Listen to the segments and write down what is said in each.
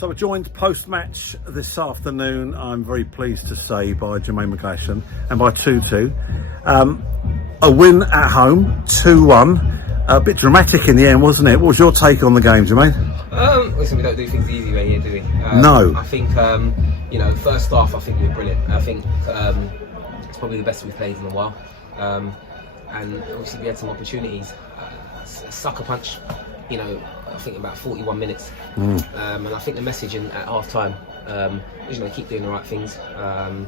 So we're joined post-match this afternoon, I'm very pleased to say, by Jermaine and by Tutu. A win at home, 2-1. A bit dramatic in the end, wasn't it? What was your take on the game, Jermaine? Listen, we don't do things the easy way here, do we? No. I think, first half, I think we were brilliant. I think it's probably the best we've played in a while. And obviously we had some opportunities. A sucker punch, I think about 41 minutes. And I think the message at half time is, keep doing the right things. I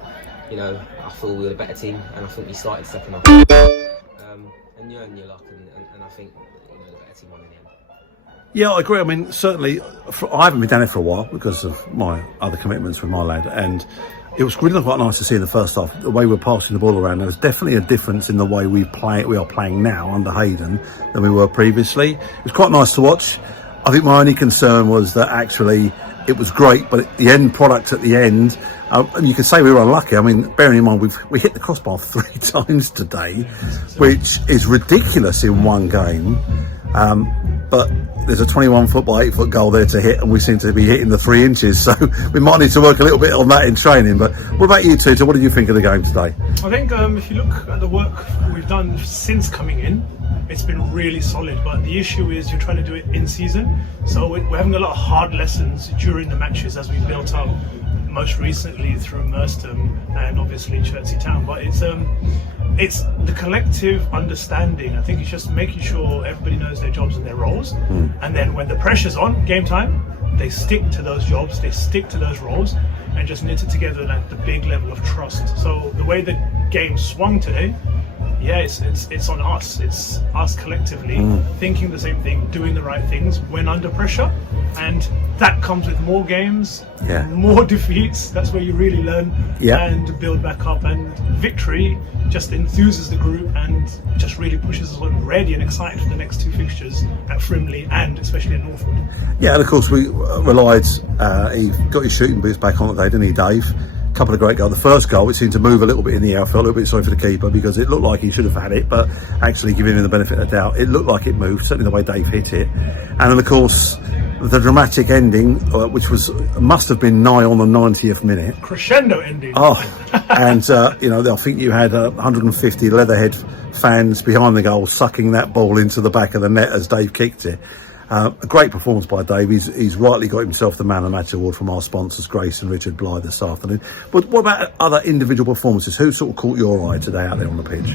feel we were a better team, and I think we started second half. And you're in your luck, and I think the better team won in the end. Yeah, I agree. I mean, certainly, I haven't been down here for a while because of my other commitments with my lad, and it was really quite nice to see in the first half the way we're passing the ball around. There was definitely a difference in the way we are playing now under Hayden than we were previously. It was quite nice to watch. I think my only concern was that actually it was great, but the end product at the end, and you could say we were unlucky. I mean, bearing in mind we hit the crossbar 3 times today, which is ridiculous in one game. But there's a 21-foot by 8-foot goal there to hit, and we seem to be hitting the 3 inches. So we might need to work a little bit on that in training. But what about you, Tutu? What did you think of the game today? I think if you look at the work we've done since coming in, it's been really solid. But the issue is you're trying to do it in season. So we're having a lot of hard lessons during the matches as we built up, most recently through Merstham and obviously Chertsey Town. But it's the collective understanding. I think it's just making sure everybody knows their jobs and their roles, and then when the pressure's on, game time, they stick to those jobs, they stick to those roles, and just knit it together at the big level of trust. So the way the game swung today, yeah, it's on us. It's us collectively thinking the same thing, doing the right things when under pressure, and that comes with more games, more defeats. That's where you really learn and build back up. And victory just enthuses the group and just really pushes us on ready and excited for the next 2 fixtures at Frimley and especially at Northwood. Yeah, and of course we relied. He got his shooting boots back on today, didn't he, Dave? Couple of great goals. The first goal, it seemed to move a little bit in the air. I felt a little bit sorry for the keeper because it looked like he should have had it, but actually giving him the benefit of the doubt, it looked like it moved, certainly the way Dave hit it. And then of course the dramatic ending, which must have been nigh on the 90th minute. Crescendo ending. Oh, and I think you had 150 Leatherhead fans behind the goal sucking that ball into the back of the net as Dave kicked it. A great performance by Dave. He's rightly got himself the Man of the Match award from our sponsors, Grace and Richard Blythe, this afternoon. But what about other individual performances? Who sort of caught your eye today out there on the pitch?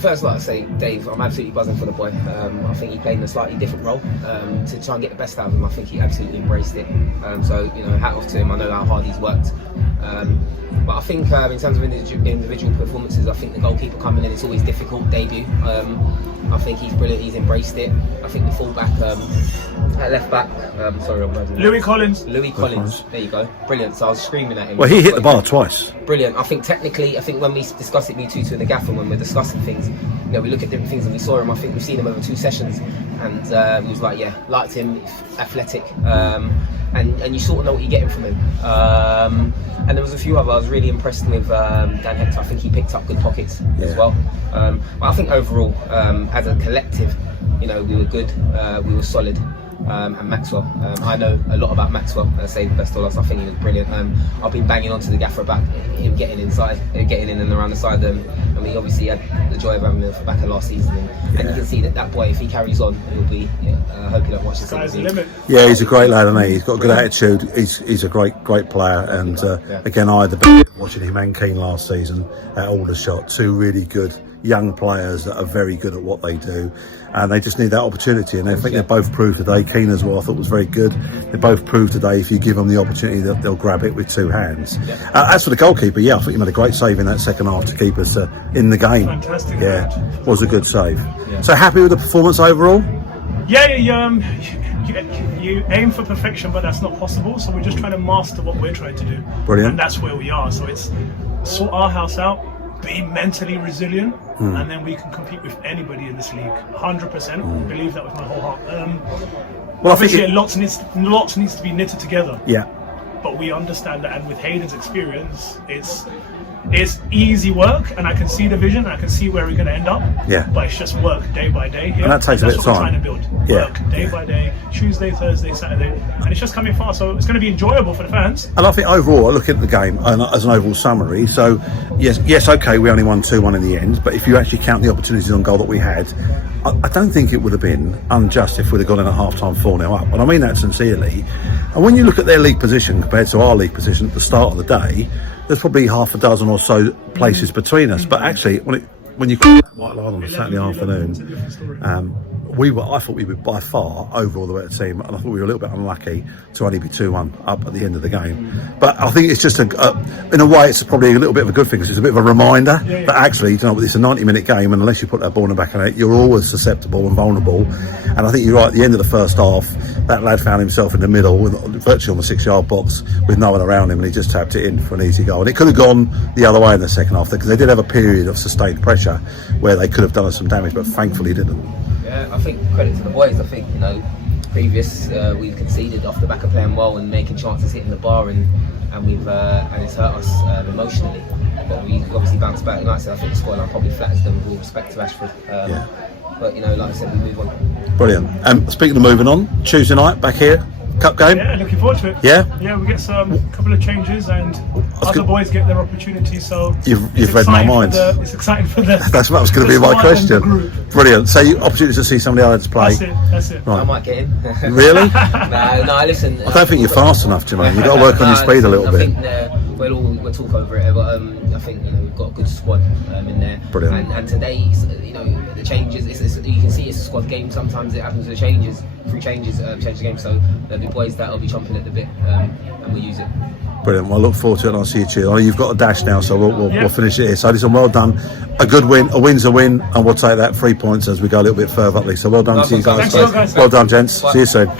First, like I say, Dave, I'm absolutely buzzing for the boy. I think he played in a slightly different role to try and get the best out of him. I think he absolutely embraced it. Hat off to him. I know how hard he's worked. But I think in terms of individual performances, I think the goalkeeper coming in, it's always difficult debut. I think he's brilliant. He's embraced it. I think the fullback at left back. Louis Collins. There you go. Brilliant. So I was screaming at him. Well, he hit the bar twice. Brilliant. I think technically, when we discuss it, me Tutu and the gaffer, when we're discussing things, we look at different things, and we saw him. I think we've seen him over 2 sessions, and he was like, liked him, athletic, and you sort of know what you're getting from him. And there was a few others I was really impressed with. Dan Hector, I think he picked up good pockets as well. But I think overall, as a collective, we were good, we were solid. And Maxwell, I know a lot about Maxwell, say the best of us. I think he was brilliant. I've been banging onto the gaffer about him getting inside, getting in and around the side. And we obviously had the joy of having him for back of last season, and you can see that boy, if he carries on, he'll be. I hope you don't watch this. Sky's the limit. Yeah, he's a great lad, isn't he? He's got a good attitude. He's a great player, and again, I had the benefit of watching him and Keane last season at Aldershot. 2 really good young players that are very good at what they do, and they just need that opportunity, and I think they both proved today. Keane as well, I thought was very good. They both proved today if you give them the opportunity they'll grab it with 2 hands. As for the goalkeeper, I think he made a great save in that second half to keep us in the game. Fantastic. Was a good save. So happy with the performance overall? You aim for perfection, but that's not possible, so we're just trying to master what we're trying to do. Brilliant. And that's where we are. So it's sort our house out, be mentally resilient, and then we can compete with anybody in this league. 100%. Believe that with my whole heart. Well, obviously, lots needs to be knitted together. Yeah. But we understand that, and with Hayden's experience, it's easy work, and I can see the vision, and I can see where we're going to end up. Yeah. But it's just work day by day here. And that takes a bit of That's what time. we're trying to build. Yeah. Work day by day, Tuesday, Thursday, Saturday, and it's just coming fast. So it's going to be enjoyable for the fans. And I think overall, looking at the game as an overall summary, so yes, okay, we only won 2-1 in the end, but if you actually count the opportunities on goal that we had, I don't think it would have been unjust if we'd have gone in at half-time 4-0 up. And I mean that sincerely. And when you look at their league position compared to our league position at the start of the day, there's probably half a dozen or so places between us. But actually, when you call White Line on a Saturday afternoon, I thought we were by far overall the better team, and I thought we were a little bit unlucky to only be 2-1 up at the end of the game. But I think it's just in a way, it's probably a little bit of a good thing, because it's a bit of a reminder that actually, it's a 90-minute game, and unless you put that ball in the back of the net, you're always susceptible and vulnerable. And I think you're right, at the end of the first half, that lad found himself in the middle, virtually on the 6-yard box, with no one around him, and he just tapped it in for an easy goal. And it could have gone the other way in the second half, because they did have a period of sustained pressure where they could have done us some damage, but thankfully didn't. Yeah, I think credit to the boys. I think, previous we've conceded off the back of playing well and making chances hitting the bar, and it's hurt us emotionally. But we obviously bounced back. Like I said, I think the scoreline probably flatters them, with all respect to Ashford. But like I said, we move on. Brilliant. Speaking of moving on, Tuesday night back here, cup game. Yeah, looking forward to it. Yeah, we get some couple of changes, and other boys get their opportunity. So you've read my mind. It's exciting for the. That's what was going to be my question. Brilliant. So opportunity to see somebody else play. That's it. Right. I might get in. Really? No, listen. I don't think you're fast enough, Jermaine. You've got to work on your speed a little bit. I think we'll talk over it, but I think we've got a good squad in there. Brilliant. And today, the changes. You can see it's a squad game. Sometimes it happens with changes, change the game. So there'll be boys that'll be chomping at the bit, and we'll use it. Brilliant. Well, I look forward to it, and I'll see you cheers. I know you've got a dash now, so we'll finish it here. So listen, well done. A good win, a win's a win, and we'll take that 3 points as we go a little bit further up. So well done to you guys. Thanks, guys. Well done, gents. See you soon.